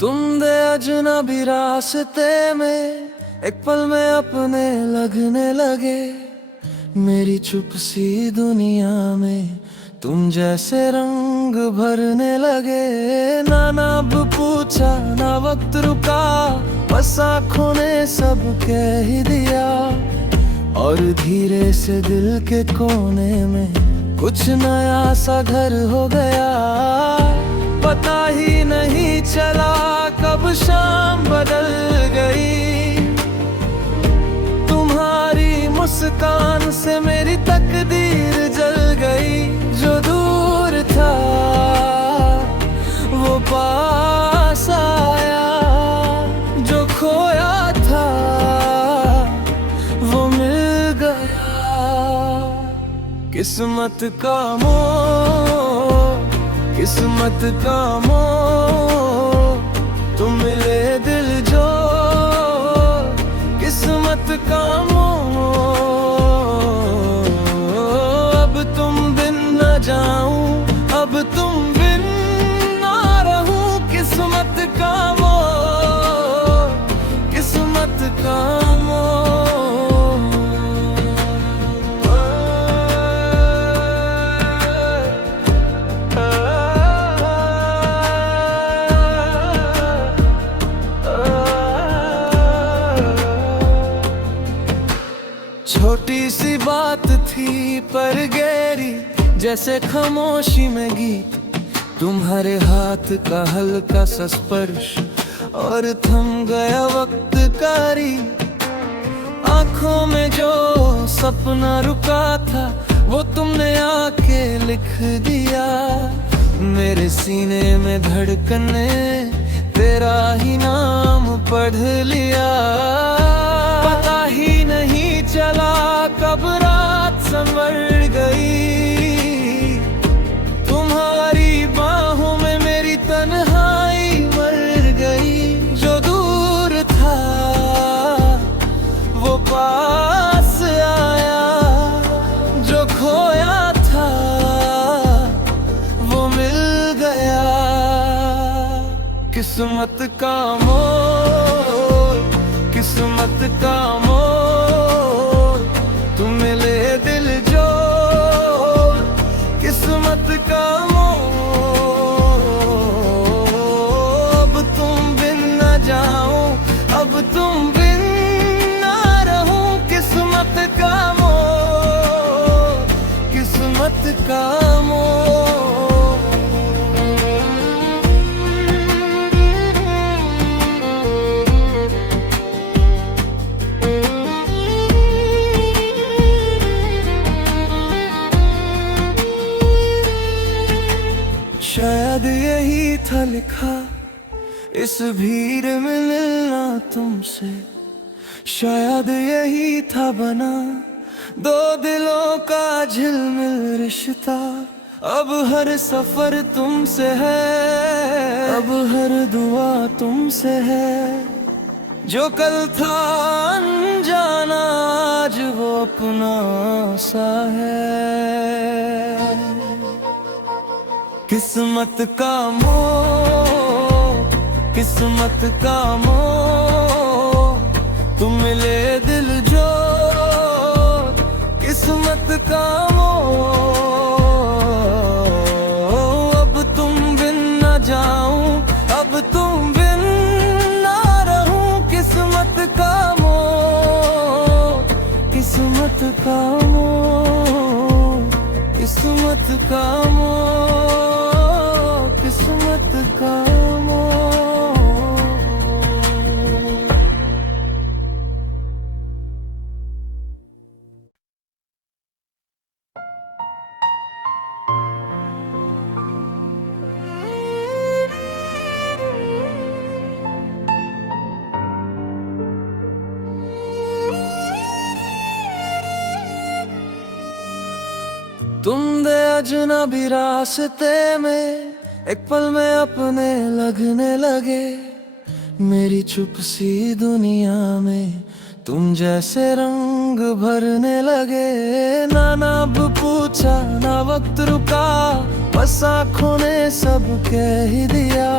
तुम दे अजनबी रास्ते में एक पल में अपने लगने लगे। मेरी चुप सी दुनिया में तुम जैसे रंग भरने लगे। ना नाम पूछा ना वक्त रुका, बस आँखों ने सब कह ही दिया। और धीरे से दिल के कोने में कुछ नया सा घर हो गया। पता ही नहीं चला कब शाम बदल गई। तुम्हारी मुस्कान से मेरी तकदीर जल गई। जो दूर था वो पास आया, जो खोया था वो मिल गया। किस्मत का मोह, किस्मत का मोह, तुम मिले दिल जो किस्मत का मोह। अब तुम बिन न जाऊं, अब तुम बिन ना रहूं। किस्मत का मोह, किस्मत का मोह। छोटी सी बात थी पर गहरी, जैसे खामोशी में गीत। तुम्हारे हाथ का हल्का सा स्पर्श और थम गया वक्त कारी। आंखों में जो सपना रुका था वो तुमने आके लिख दिया। मेरे सीने में धड़कने तेरा ही नाम पढ़ लिया। पता ही नहीं चला कब रात संवर गई। तुम्हारी बाहों में मेरी तन्हाई मर गई। जो दूर था वो पास आया, जो खोया था वो मिल गया। किस्मत का मोह, किस्मत का मोह, तुम मिले दिल जो किस्मत का मोह। अब तुम बिन न जाऊं, अब तुम बिन ना रहूं। किस्मत का मोह, किस्मत का मोह। शायद यही था लिखा इस भीड़ में मिलना तुमसे। शायद यही था बना दो दिलों का झिलमिल रिश्ता। अब हर सफर तुमसे है, अब हर दुआ तुमसे है। जो कल था अनजाना आज वो अपना सा है। किस्मत का मोह, किस्मत का मोह, तुम मिले दिल जो किस्मत का मोह। अब तुम बिन न जाऊं, अब तुम बिन ना रहूं। किस्मत का मोह, किस्मत का मोह, किस्मत का मोह, किस्मत का मोह। तुम दे अजनबी रास्ते में एक पल में अपने लगने लगे। मेरी चुप सी दुनिया में तुम जैसे रंग भरने लगे। ना नाम पूछा ना वक्त रुका, बस आँखों ने सब कह ही दिया।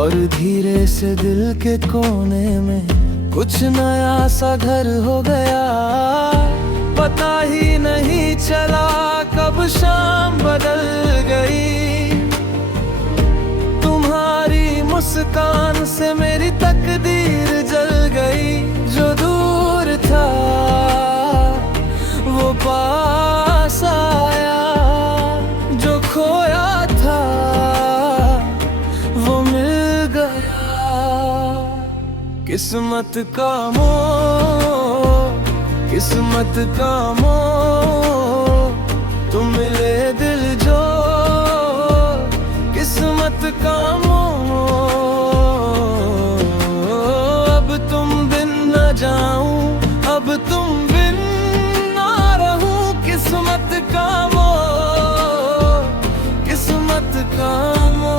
और धीरे से दिल के कोने में कुछ नया सा घर हो गया। पता ही नहीं चला कब शाम बदल गई। तुम्हारी मुस्कान से मेरी तकदीर जल गई। जो दूर था वो पास आया, जो खोया था वो मिल गया। किस्मत का मोह, किस्मत का मोह, तुम मिले दिल जो किस्मत का मोह। अब तुम बिन न जाऊं, अब तुम बिन ना रहूं। किस्मत का मोह, किस्मत का मोह।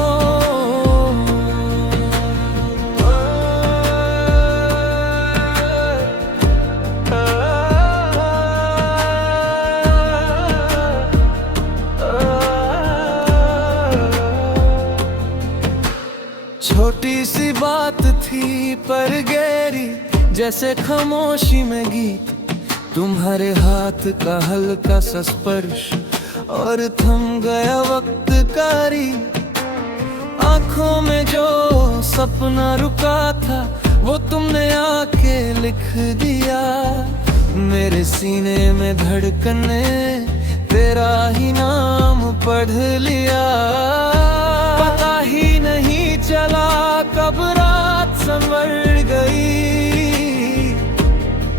छोटी सी बात थी पर गहरी, जैसे खामोशी में गीत। तुम्हारे हाथ का हल्का सा स्पर्श और थम गया वक्त कारी। आंखों में जो सपना रुका था वो तुमने आके लिख दिया। मेरे सीने में धड़कने तेरा ही नाम पढ़ लिया। पता ही नहीं चला कब रात संवर गई।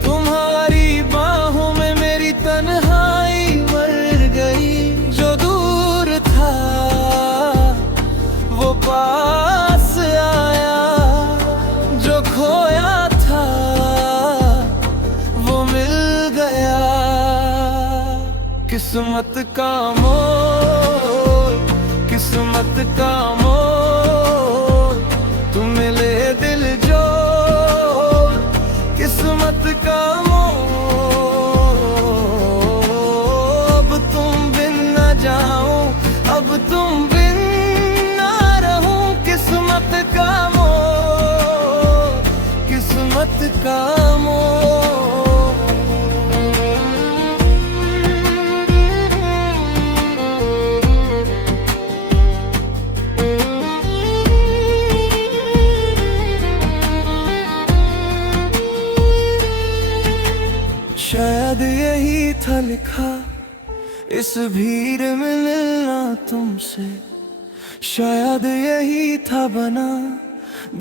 तुम्हारी बाहों में मेरी तन्हाई मर गई। जो दूर था वो पास आया, जो खोया था वो मिल गया। किस्मत का मोल, किस्मत का मोल, तुम मिले दिल जो किस्मत का मोल। अब तुम बिन न जाऊं, अब तुम बिन ना रहूं। किस्मत का मोल, किस्मत का मोल। शायद यही था लिखा इस भीड़ में मिलना तुमसे। शायद यही था बना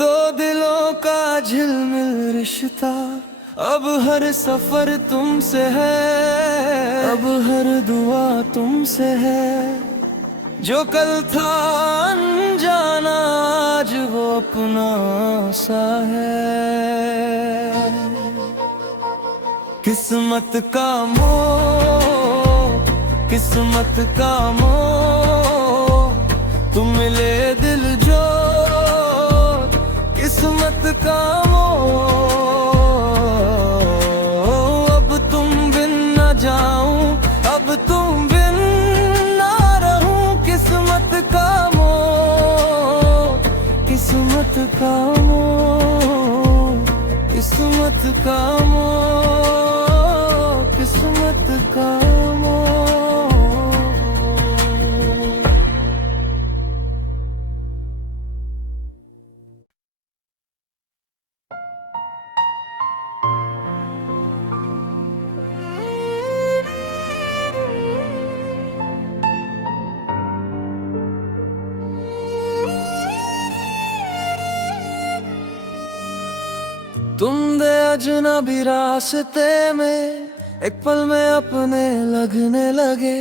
दो दिलों का झिलमिल रिश्ता। अब हर सफर तुमसे है, अब हर दुआ तुमसे है। जो कल था अनजाना आज वो अपना सा है। किस्मत का मोह, किस्मत का मोह, तुम मिले दिल जो किस्मत का मोह। अब तुम बिन न जाऊं, अब तुम बिन ना रहूं। किस्मत का मोह, किस्मत का मोह, किस्मत का मोह, किस्मत का मोह। तुम दे अजनबी रास्ते में एक पल में अपने लगने लगे।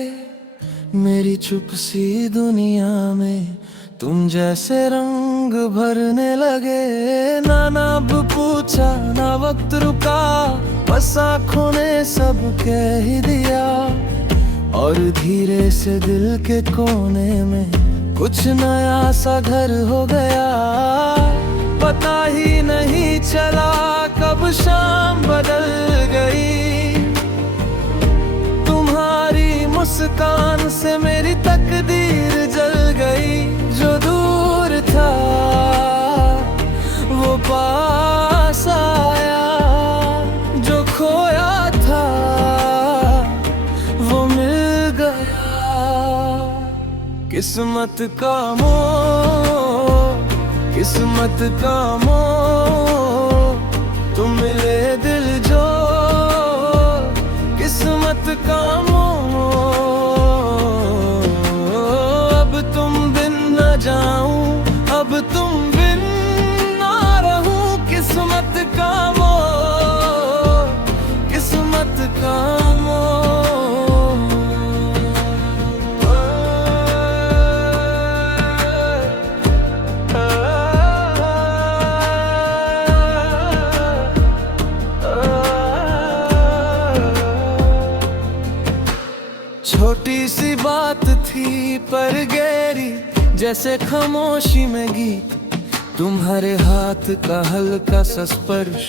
मेरी चुप सी दुनिया में तुम जैसे रंग भरने लगे। ना नाम पूछा ना वक्त रुका, बस आँखों ने सब कह ही दिया। और धीरे से दिल के कोने में कुछ नया सा घर हो गया। पता ही नहीं चला कब शाम बदल गई। तुम्हारी मुस्कान से मेरी तकदीर जल गई। जो दूर था किस्मत का मोह, किस्मत का मोह, तुम मिले दिल जो, किस्मत का मोह। अब तुम बिन न जाऊं, अब तुम बिन ना रहूं, किस्मत का मोह, किस्मत का मोह। छोटी सी बात थी पर गहरी, जैसे खामोशी में गीत, तुम्हारे हाथ का हल्का सा स्पर्श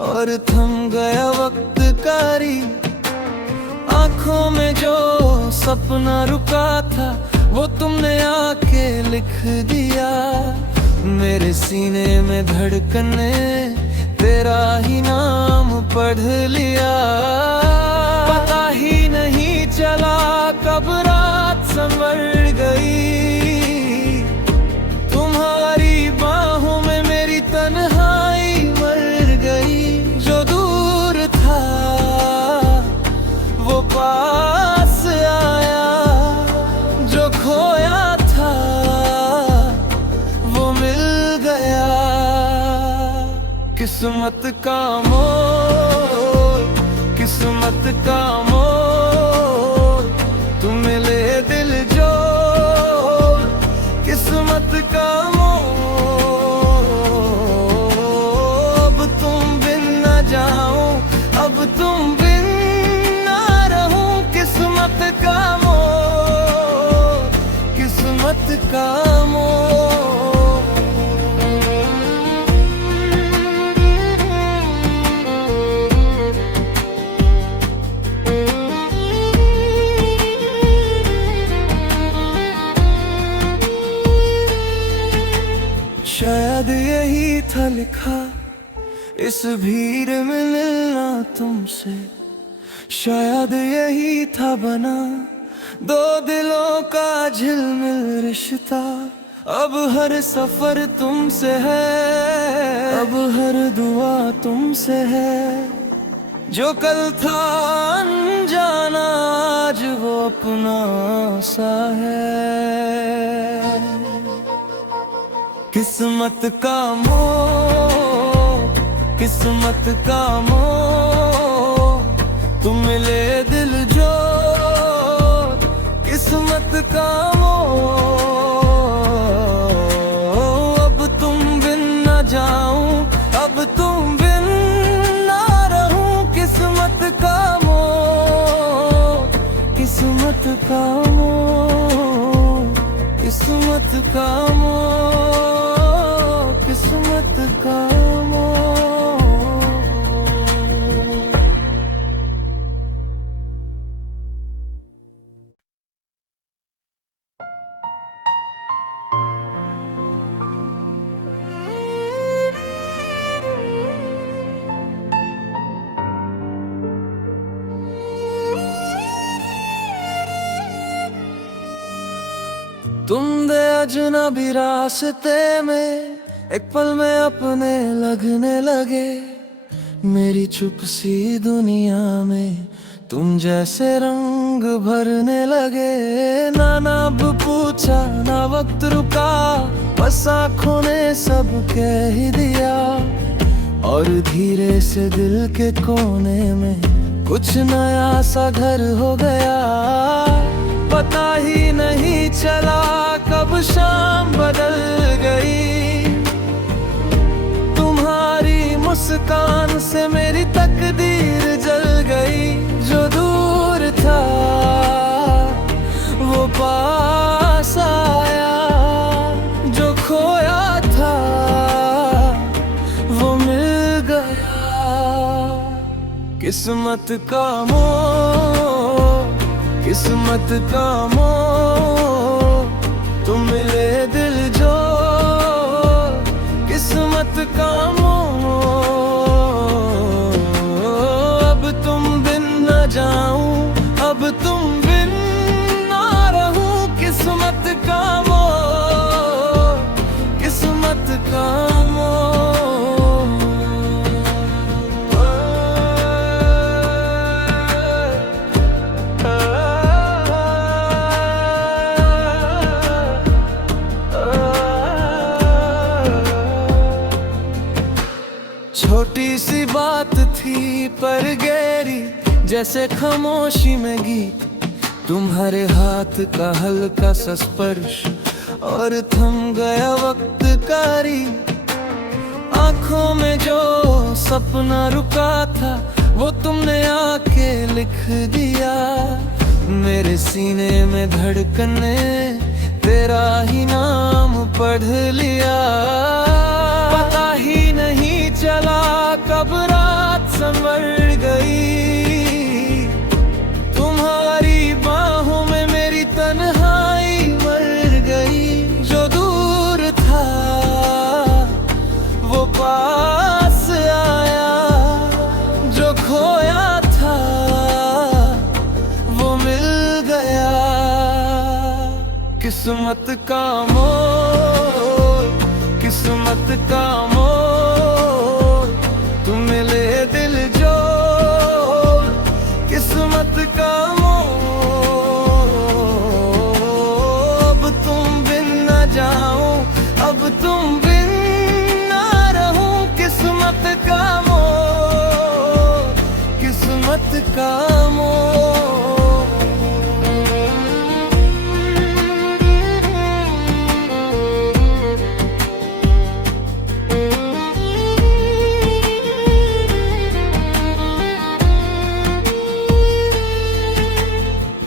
और थम गया वक्त कारी। आंखों में जो सपना रुका था वो तुमने आके लिख दिया। मेरे सीने में धड़कने तेरा ही नाम पढ़ लिया। पता ही नहीं चला कब रात संवर गई, तुम्हारी बाहों में मेरी तन्हाई मर गई। जो दूर था वो पास आया, जो खोया था वो मिल गया। किस्मत का मोल, किस्मत का मोल, तुम मिले दिल जो, किस्मत का मोल। अब तुम बिन न जाऊं, अब तुम बिन ना रहूं, किस्मत का मोल, किस्मत का मोल। शायद यही था लिखा इस भीड़ में मिलना तुमसे, शायद यही था बना दो दिलों का झिलमिल रिश्ता। अब हर सफर तुमसे है, अब हर दुआ तुमसे है। जो कल था अनजाना आज वो अपना सा है। किस्मत का मोह, किस्मत का मोह, तुम मिले दिल जो, किस्मत का मोह। अब तुम बिन न जाऊं, अब तुम बिन ना रहूं, किस्मत का मोह, किस्मत का मोह, किस्मत का मोह, किस्मत का मोह। तुम दे अजनबी रास्ते में एक पल में अपने लगने लगे। मेरी चुप सी दुनिया में तुम जैसे रंग भरने लगे। ना नाम पूछा ना वक्त रुका, बस आँखों ने सब कह ही दिया। और धीरे से दिल के कोने में कुछ नया सा घर हो गया। पता ही नहीं चला कब शाम बदल गई। तुम्हारी मुस्कान से मेरी तकदीर जल गई। जो दूर था वो पास आया, जो खोया था वो मिल गया। किस्मत का मोह, किस्मत का मोह, तुम मिले दिल जो, किस्मत का मोह। अब तुम बिन न जाऊं, अब तुम बिन ना रहूं, किस्मत का छोटी सी बात थी पर गहरी, जैसे खामोशी में गीत। तुम्हारे हाथ का हल्का सा स्पर्श और थम गया वक्त कारी। आंखों में जो सपना रुका था वो तुमने आके लिख दिया। मेरे सीने में धड़कने तेरा ही नाम पढ़ लिया। पता ही नहीं चला कब रात संवर गई। तुम्हारी बाहों में मेरी तन्हाई मर गई। जो दूर था वो पास आया, जो खोया था वो मिल गया। किस्मत का मोड़, किस्मत का मोड़, तुम मिले दिल जोड़। किस्मत का मोड़, अब तुम बिन न जाऊं, अब तुम बिन न रहूं। किस्मत का मोड़, किस्मत का मोड़।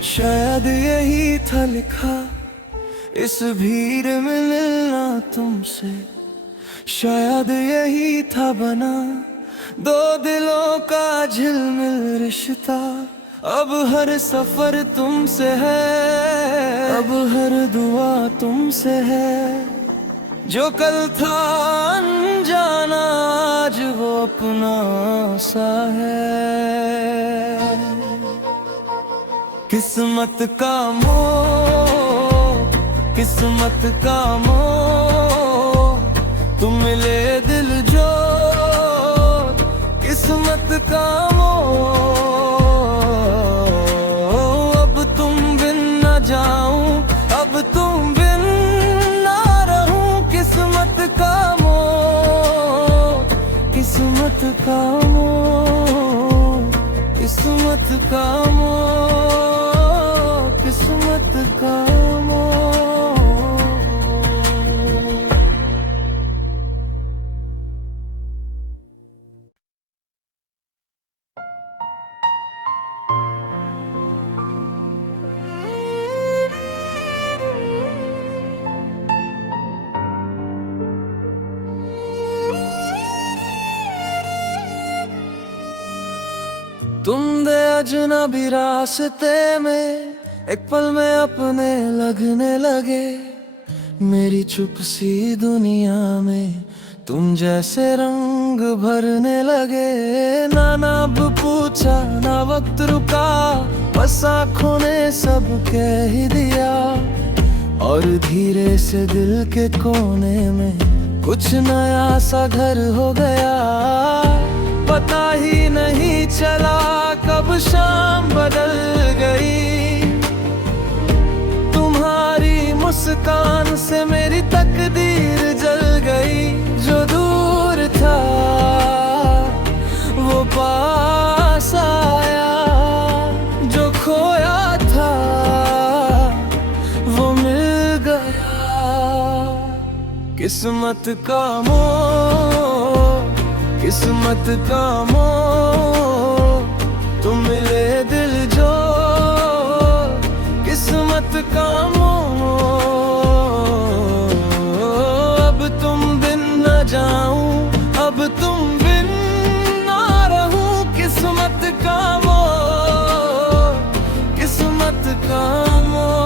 शायद यही था लिखा इस भीड़ में मिलना तुमसे। शायद यही था बना दो दिलों का झिलमिल रिश्ता। अब हर सफर तुमसे है, अब हर दुआ तुमसे है। जो कल था अनजाना आज वो अपना सा है। किस्मत का मोड़, किस्मत का मोड़, तुम मिले दिल जोड़। किस्मत का मोड़, अब तुम बिन न जाऊं, अब तुम बिन न रहूं। किस्मत का मोड़, किस्मत का मोड़, किस्मत का मोड़, किस्मत का मोड़। तुम दे अजनबी रास्ते में एक पल में अपने लगने लगे। मेरी चुप सी दुनिया में तुम जैसे रंग भरने लगे। ना नाम पूछा ना वक्त रुका, बस आँखों ने सब कह ही दिया। और धीरे से दिल के कोने में कुछ नया सा घर हो गया। पता ही नहीं चला कब शाम बदल गई। तुम्हारी मुस्कान से मेरी तकदीर जल गई। जो दूर था वो पास आया, जो खोया था वो मिल गया। किस्मत का मोड़, किस्मत का मोड़, तुम मिले दिल जोड़। किस्मत का मोड़, अब तुम बिन न जाऊं, अब तुम बिन न रहूं। किस्मत का मोड़, किस्मत का मोड़।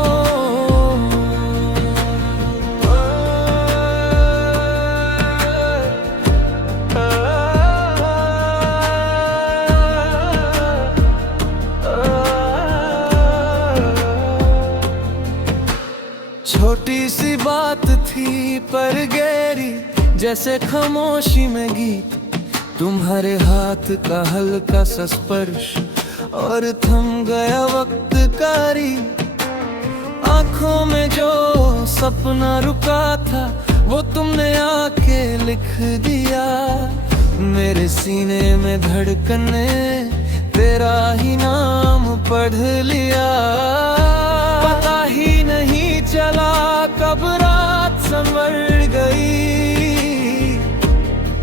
छोटी सी बात थी पर गहरी, जैसे खामोशी में गीत। तुम्हारे हाथ का हल्का सा स्पर्श और थम गया वक्त कारी। आंखों में जो सपना रुका था वो तुमने आके लिख दिया। मेरे सीने में धड़कने तेरा ही नाम पढ़ लिया। पता ही नहीं चला कब रात संवर गई,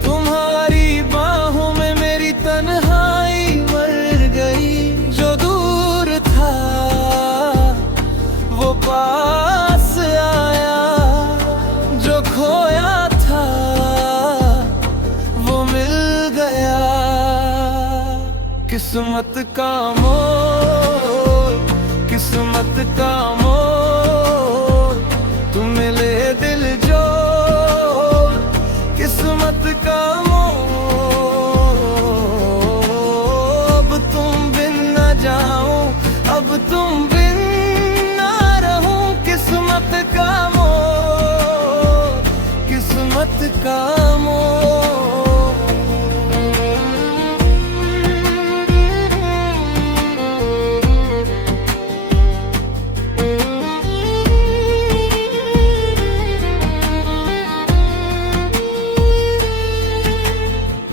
तुम्हारी बाहों में मेरी तन्हाई मर गई। जो दूर था वो पास आया, जो खोया था वो मिल गया। किस्मत का मोड़, किस्मत का मोड़, तू मिले दिल जोड़। किस्मत का मोड़, अब तुम बिन न जाऊं, अब तुम बिन न रहूं। किस्मत का मोड़, किस्मत का मोड़।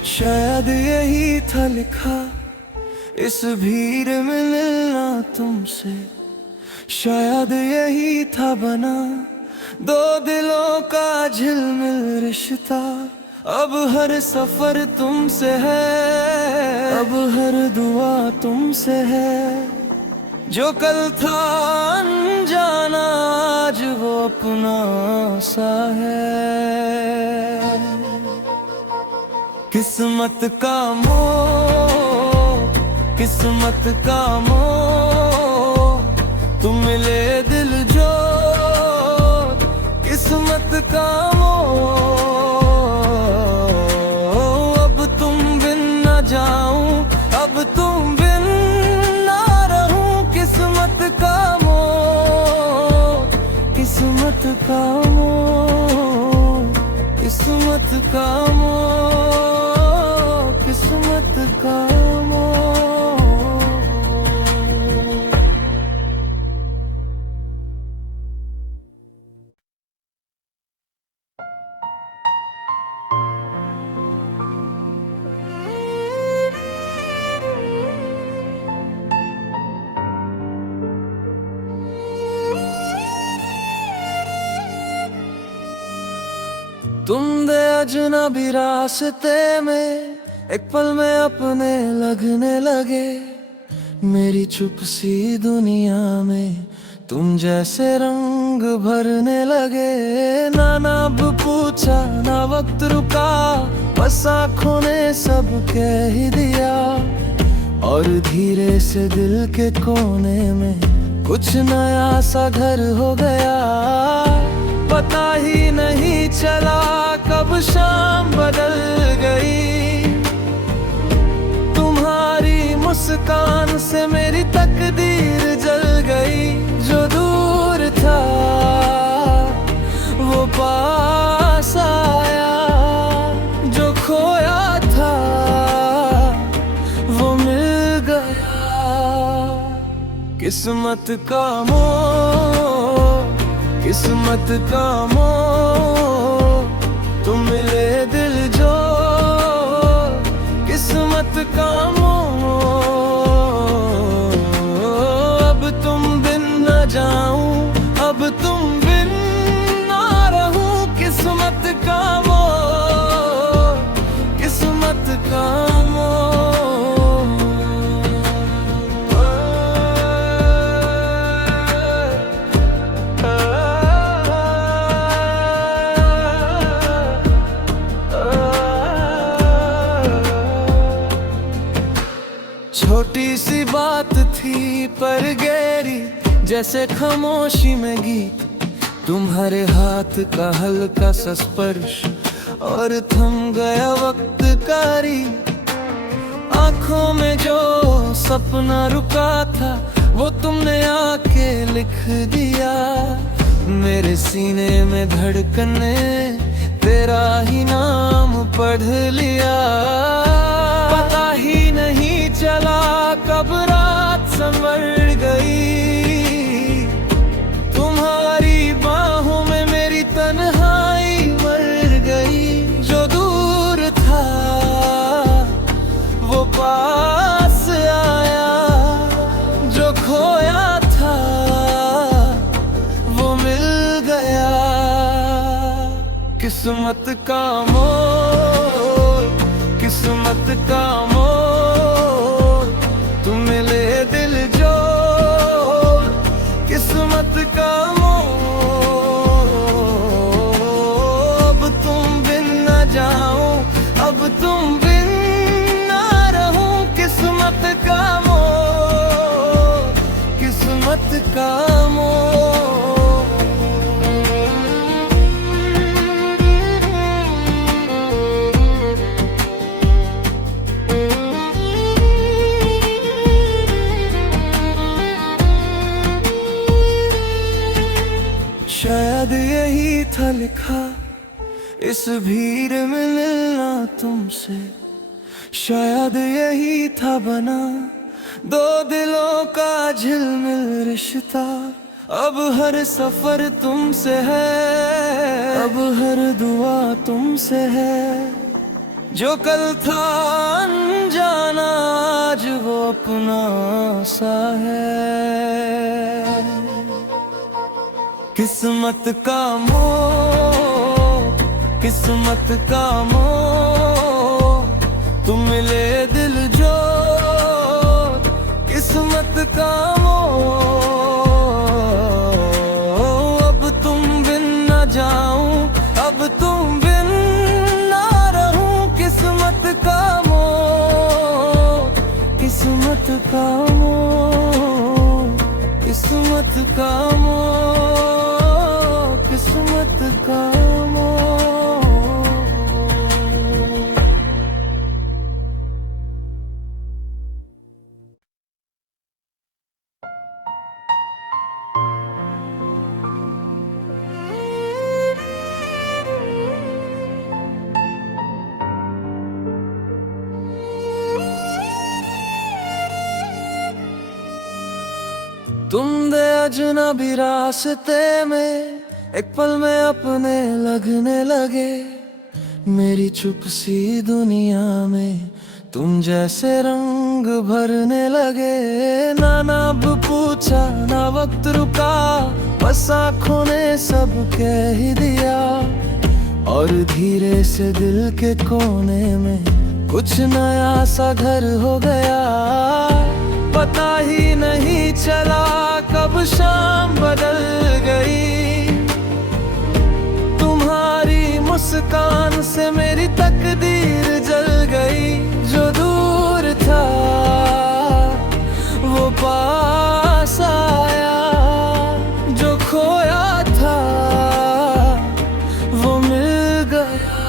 शायद यही था लिखा इस भीड़ में मिलना तुमसे, शायद यही था बना दो दिलों का झिलमिल रिश्ता। अब हर सफर तुमसे है, अब हर दुआ तुमसे है। जो कल था अनजाना आज वो अपना सा है। किस्मत का मोड़, किस्मत का मोड़, तुम मिले दिल जोड़। किस्मत का मोड़, अब तुम बिन न जाऊं, अब तुम बिन न रहूं। किस्मत का मोड़, किस्मत का मोड़, किस्मत का मोड़, किस्मत का मोड़। तुम दे अजनबी रास्ते में एक पल में अपने लगने लगे। मेरी चुप सी दुनिया में तुम जैसे रंग भरने लगे। ना नाम पूछा ना वक्त रुका, बस आँखों ने सब कह ही दिया। और धीरे से दिल के कोने में कुछ नया सा घर हो गया। पता ही नहीं चला कब शाम बदल गई, तुम्हारी मुस्कान से मेरी तकदीर जल गई। जो दूर था वो पास आया, जो खोया था वो मिल गया। किस्मत का मोड़, किस्मत का मोड़, तुम मिले दिल जोड़। किस्मत का मोड़, अब तुम बिन न जाऊं, अब तुम बिन न रहूं। किस्मत का मोड़, किस्मत का मोड़। छोटी सी बात थी पर गहरी, जैसे खामोशी में गीत। तुम्हारे हाथ का हल्का सा स्पर्श और थम गया वक्त कारी। आँखों में जो सपना रुका था वो तुमने आके लिख दिया। मेरे सीने में धड़कने तेरा ही नाम पढ़ लिया। पता ही नहीं चला कब रात संवर गई, तुम्हारी बाहों में मेरी तन्हाई मर गई। जो दूर था किस्मत का मोड़, किस्मत का मोड़, तू मिले दिल जो, किस्मत का मोड़। अब तुम बिन न जाऊं, अब तुम बिन ना रहूं, किस्मत का मोड़, किस्मत का मोड़। शायद यही था लिखा इस भीड़ में मिलना तुमसे, शायद यही था बना दो दिलों का झिलमिल रिश्ता। अब हर सफर तुमसे है, अब हर दुआ तुमसे है। जो कल था अनजाना आज वो अपना सा है। किस्मत का मोड़, किस्मत का मोड़, तुम मिले दिल जो, किस्मत का मोड़। अब तुम बिन न जाऊं, अब तुम बिन ना रहूं, किस्मत का मोड़, किस्मत का मोड़, किस्मत का मोड़, किस्मत का मोड़। तुम दे अजनबी रास्ते में एक पल में अपने लगने लगे। मेरी चुप सी दुनिया में तुम जैसे रंग भरने लगे। ना नाम पूछा ना वक्त रुका, बस आँखों ने सब कह ही दिया। और धीरे से दिल के कोने में कुछ नया सा घर हो गया। पता ही नहीं चला कब शाम बदल गई। तुम्हारी मुस्कान से मेरी तकदीर जल गई। जो दूर था वो पास आया, जो खोया था वो मिल गया।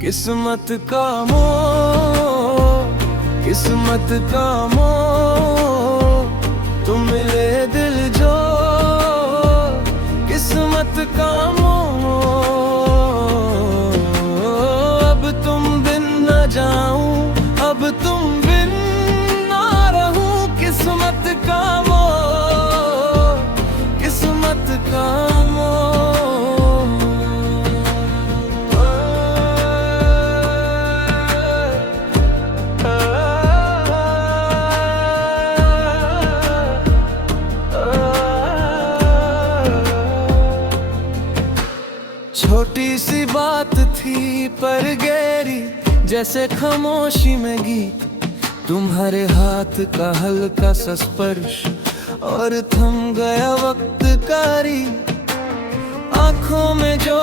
किस्मत का मोड़, किस्मत का मोड़, तुम मिले दिल जो, किस्मत का मोड़। अब तुम बिन न जाऊं, अब तुम बिन ना रहूं, किस्मत का मोड़, किस्मत का मोड़। छोटी सी बात थी पर गहरी, जैसे खामोशी में गीत। तुम्हारे हाथ का हल्का सा स्पर्श और थम गया वक्त कारी। आँखों में जो